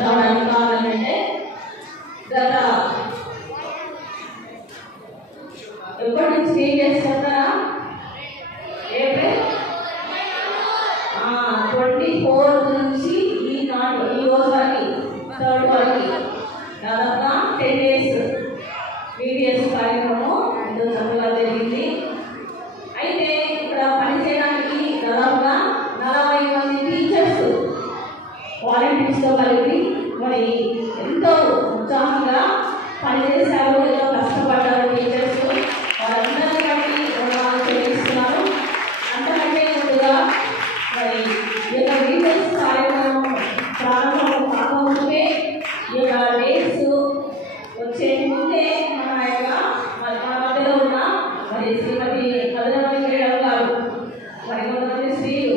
రావడానికి కారణం ఏంటంటే గత ఎప్పటి నుంచి ఏం చేస్తారా ఏప్రిల్ 24 నుంచి ఈ రోజు వరకు 3rd వరకు దాదాపుగా 10 days వీడియోస్ కార్యక్రమం ఎంతో చక్కగా జరిగింది. అయితే ఇక్కడ పనిచేయడానికి దాదాపుగా 40 మంది టీచర్స్ వాలంటీర్స్తో కలిపి మరి ఎంతో ఉత్సాహంగా పనిచేశారు, ఎంతో కష్టపడ్డారు టీచర్స్. వాళ్ళందరినీ బట్టి రుణాలు చెల్లిస్తున్నారు. అంతకంటే ముందుగా మరి ఈ యొక్క వీడియోస్ కార్యక్రమం ప్రారంభం కాకముందే ఈ యొక్క డేట్స్ వచ్చే ముందే మన మధ్యలో ఉన్న మరి శ్రీమతి మధురమణి మేడం గారు, మరి కొంతమంది స్త్రీలు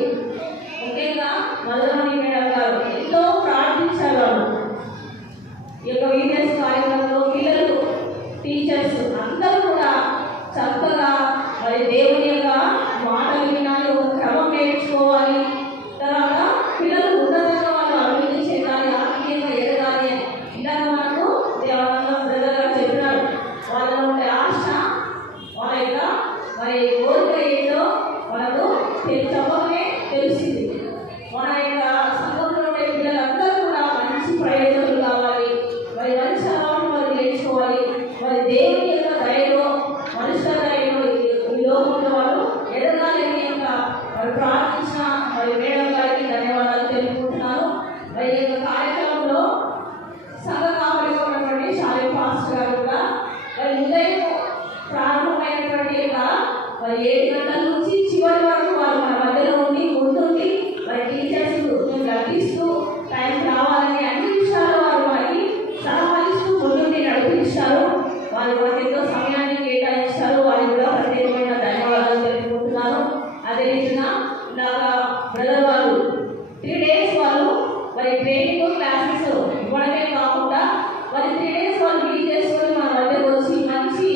ముఖ్యంగా మధురమణి మేడం గారు ఎంతో ప్రార్థించారు. ఈ యొక్క వీడియోస్ కార్యక్రమంలో పిల్లలు టీచర్స్ అందరూ కూడా చక్కగా మరి దేవుని యొక్క మాటలు వినాలి, ఒక క్రమం నేర్చుకోవాలి, తర్వాత పిల్లలు ఉన్నతంగా వాళ్ళు అభివృద్ధి చేయాలి, ఆత్మీయంగా ఎదగాలి. ఇలా మనకు దేవాలయంలో బ్రదర్ గారు చెప్పినారు. వాళ్ళ ఉండే ఆశ, వాళ్ళ యొక్క మరి కోరిక ఏంటో మనకు చెప్పకనే తెలిసింది. మన యొక్క సంఘంలో ఉండే పిల్లలందరూ కూడా మంచి ప్రయోజనాలు కావాలి, మరి మంచి అలవాటు వాళ్ళు నేర్చుకోవాలి, మరి దేవుని యొక్క దయలో మనుషుల దయలో ఈ లోకంలో వాళ్ళు ఎదగాలి అని యొక్క మరి ప్రార్థించిన మరి మేడం గారికి ధన్యవాదాలు తెలుపుకుంటున్నాను. మరి ఈ యొక్క కార్యక్రమంలో సంఘ కావలిగా ఉన్నటువంటి షాలి పాస్టర్ గారు కూడా మరి ఉదయం ప్రారంభమైనటువంటి మరి 7 గంటల నుంచి చివరి వరకు వారు మన మధ్యలో ఉండి ముందుండి మరి టీచర్స్ నడిపిస్తూ టైం రావాలని అన్ని విషయాలు వారు మనకి సలహాలిస్తూ ముందుండి నడిపించారు. వారు మనకి ఎంతో సమయాన్ని కేటాయించారు. వారికి కూడా ప్రత్యేకమైన ధన్యవాదాలు తెలుపుకుంటున్నాను. అదేవిధంగా ఇలాగా బ్రదర్ వాళ్ళు 3 days వాళ్ళు మరి ట్రైనింగ్ క్లాసెస్ ఇవ్వడమే కాకుండా మరి 3 days వాళ్ళు లీడ్ చేసుకొని మన మధ్యకు వచ్చి మంచి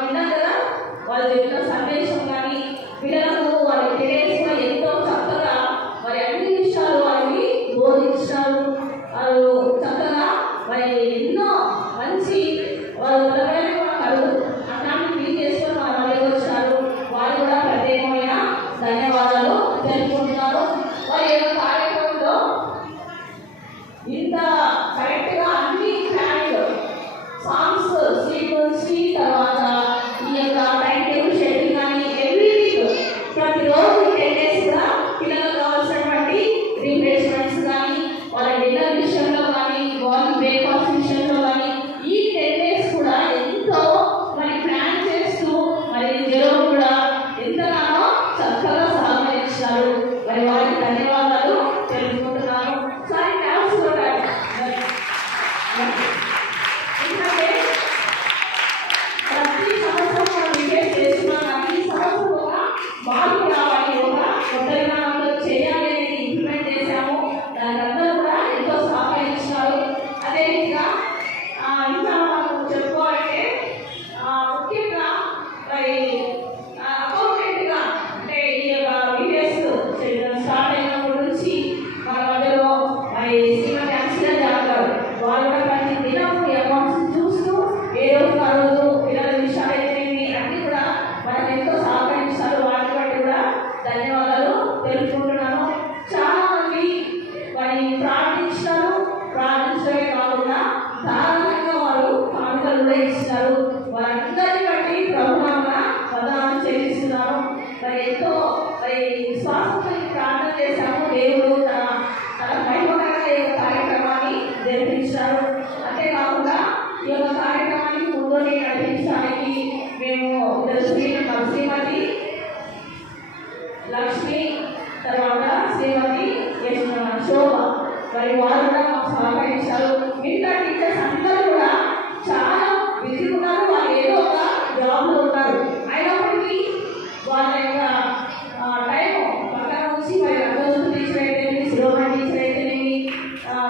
విన్నాం కదా వాళ్ళు చెప్పిన సందేశం కానీ పిల్లలకు వాళ్ళ 3 days కూడా ఎంతో చక్కగా మరి అన్ని విషయాలు వాళ్ళకి బోధించారు. వాళ్ళు చక్కగా మరి ఎన్నో మంచి వాళ్ళు కూడా కలుగు అట్లాంటి లీడ్ చేసుకొని మన మధ్యకు వచ్చారు. వారు కూడా ప్రత్యేకమైన ధన్యవాదాలు తెలుపుకుంటున్నారు. వారి యొక్క కార్యక్రమంలో ఇంత కరెక్ట్గా అన్ని ప్లాన్లు సాంగ్స్ స్వీట్ నుంచి తర్వాత ఈ యొక్క టైం టేబుల్ షెడ్యూల్ కానీ ఎవ్రీ వీక్ ప్రతిరోజు 10 days కూడా పిల్లలకు కావాల్సినటువంటి రిఫ్రెష్మెంట్స్ కానీ వాళ్ళ డిన్నర్ విషయంలో కానీ వాళ్ళ బ్రేక్ఫాస్ట్ విషయంలో కానీ ఈ 10 days కూడా ఎంతో మరి ప్లాన్ చేస్తూ మరి జనం కూడా ఎంతగానో చక్కగా సహకరించారు. మరి వారికి ధన్యవాదాలు తెలుపుకుంటున్నాను. సారీ క్లాప్స్ కూడా ఎందుకంటే ప్రతి సంవత్సరం మనం విజయం చేస్తున్నాం కానీ ఈ సంవత్సరం ఒక మార్పు రావాలి, ఒక కొత్త విధానంలో చేయాలి అనేది ఇంప్లిమెంట్ చేశాము. దానికి అందరూ కూడా ఎంతో సహకరించారు. అదేవిధంగా ఇంకా చెప్పుకోవాలంటే ముఖ్యంగా మరి అకౌంటెంట్గా అంటే ఈ యొక్క వీడియోస్ స్టార్ట్ అయినప్పటి నుంచి మన మధ్యలో మరి శ్రీమతి అక్షర జాగారు వాళ్ళు కూడా ప్రతి దినం అకౌంట్స్ చూస్తూ ఏ రోజు ఆ రోజు పిల్లల విషయాలు అయితేనేవి అన్ని కూడా మనకు ఎంతో సహకరిస్తారు. వాటి బట్టి కూడా ధన్యవాదాలు తెలుపుకుంటున్నాను. చాలా మంది మరి ప్రార్థించారు. ప్రార్థించడమే కాకుండా ధారాళంగా వారు కానుకలు కూడా ఇస్తున్నారు. వారందరినీ బట్టి ప్రభుత్వంగా పదాలను చెల్లిస్తున్నారు. మరి ఎంతో మరి విశ్వాసంతో ప్రార్థన చేశాము. దేవుడు తన మహిమకరంగా ఈ యొక్క కార్యక్రమాన్ని జరిపించారు. అంతేకాకుండా ఈ యొక్క కార్యక్రమానికి ముందుని నడిపించడానికి మేము శ్రీమతి లక్ష్మి తర్వాత శ్రీమతి శోభ మరి వారు కూడా మాకు సహకరించారు. మిగతా టీచర్స్ అందరూ కూడా చాలా బిజీ ఉన్నారు. వాళ్ళు ఏదో ఒక జాబ్లో ఉన్నారు. అయినప్పటికీ వాళ్ళ యొక్క టైం పక్కన నుంచి మరి రంగోత్సవ టీచర్ అయితేనేమి, శిరోమణి టీచర్ అయితేనేమి,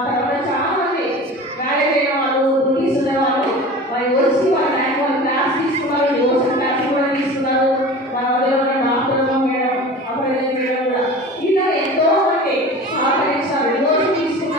తర్వాత చాలా మంది మ్యారేజ్ అయిన వాళ్ళు, డ్యూటీస్ ఉన్న వాళ్ళు మరి వచ్చి వాళ్ళ టైం వాళ్ళు క్లాస్ తీసుకున్నారు. డివోషన్ క్లాస్ కూడా తీసుకున్నారు. మన వల్ల డాక్టర్ మేడం అప్పుడు మేడం కూడా ఇలా ఎంతో మంది సహకరించారు. డివోషన్ తీసుకున్న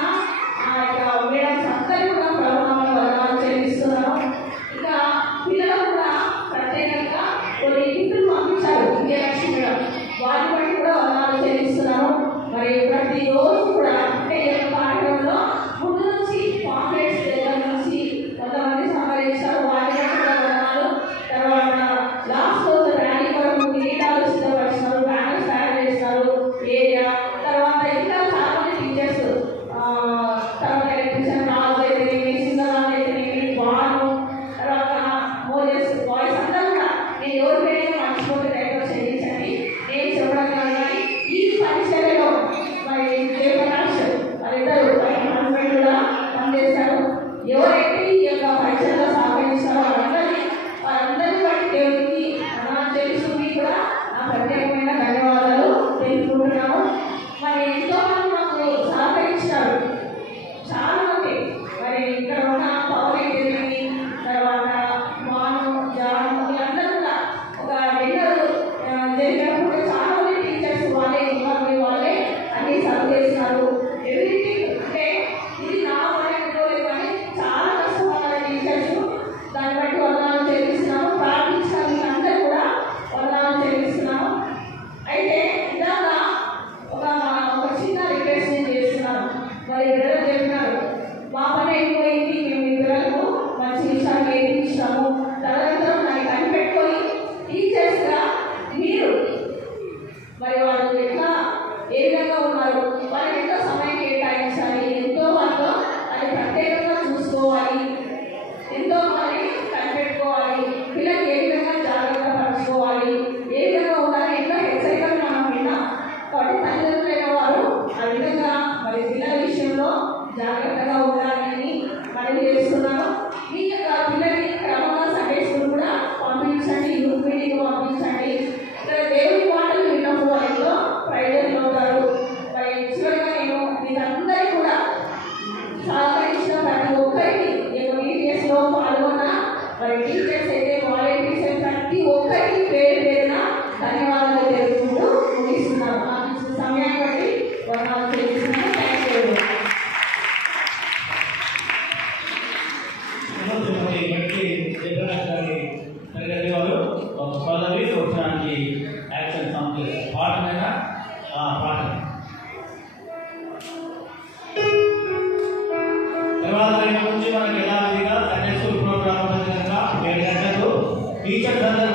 చేశారు. ఎవరైతే ఈ యొక్క పరీక్షల్లో సహకరిస్తారో వారందరినీ బట్టి దేవుడికి తెలుసుకుని కూడా నా ప్రత్యేకమైన ధన్యవాదాలు తెలుపుకుంటున్నాము. మరి ఎంతో మంది మాకు సహకరించారు, చాలా మంది. మరి ఇక్కడ ఉన్న పవన్ తెలివి, తర్వాత మాను జాను, వీళ్ళందరూ కూడా ఒక డిన్నర్ జరిగినప్పుడు చాలా మంది టీచర్స్ వాళ్ళే ఇన్వాల్వ్ వాళ్ళే అన్ని సర్వ్ చేస్తున్నారు. ఎవ్రీథింగ్ అంటే ఇది నా పనిలో కానీ చాలా కష్టపడాలి టీచర్స్. దాన్ని బట్టి వందనాలు చెల్లిస్తున్నాము. ప్రార్థించిన అందరూ కూడా వందనాలు చెల్లిస్తున్నాము. అయితే ఇదాక ఒక చిన్న రిక్వెస్ట్ నేను చేస్తున్నాను. మరి బ్రదర్ చెప్పినారు, మా పని అయిపోయింది, మేము మీ పిల్లలకు మంచి విషయాలు నేర్పించాము. తదనంతరం దాన్ని కనిపెట్టుకొని టీచర్స్గా మీరు మరి వాళ్ళు ఎట్లా ఏ విధంగా ఉన్నారు, వాళ్ళకి ఎంతో సమయం కేటాయించాలి, ఎంతో వాళ్ళతో అది ప్రత్యేకంగా చూసుకోవాలి, ఎంతో మరి కనిపెట్టుకోవాలి, పిల్లలు ఏ విధంగా జాగ్రత్త పరచుకోవాలి, ఏ విధంగా ఉండాలి, ఎన్నో హెచ్చరికలు మనం విన్నాం. కాబట్టి తల్లిదండ్రులైన వారు ఆ విధంగా మరి పిల్లల విషయంలో జాగ్రత్తగా ఉండాలని మనం చేస్తున్నాను. మీ యొక్క పిల్లల్ని క్రమంగా సండే స్కూల్ కూడా పంపించండి, యూత్ మీటింగ్ పంపించండి. ఇక్కడ దేవుని మాటలు విన్నప్పుడు వాళ్ళతో ప్రయోజనం అవుతారు. మరి చివరిగా నేను మీరందరికీ కూడా సహకరించిన ప్రతి ఒక్కరికి, నేను ఈటీఎస్లో పాల్గొన్న మరి టీచర్స్ అయితే వాలంటీర్స్ అయితే ప్రతి ఒక్కరికి పేరు పేరున ధన్యవాదాలు తెలుపుకుంటూ ముగిస్తున్నాను. నాకు ఇచ్చిన సమయాన్ని బట్టి వందనాలు తెలుస్తున్నాను. Thank you. యాక్షన్ సాంగ్ పాటనైనా పాట తర్వాత నుంచి మనకి యథావిధిగా సండే స్కూల్ ప్రోగ్రామ్ కనుక 7 గంటలకు టీచర్స్ అందరూ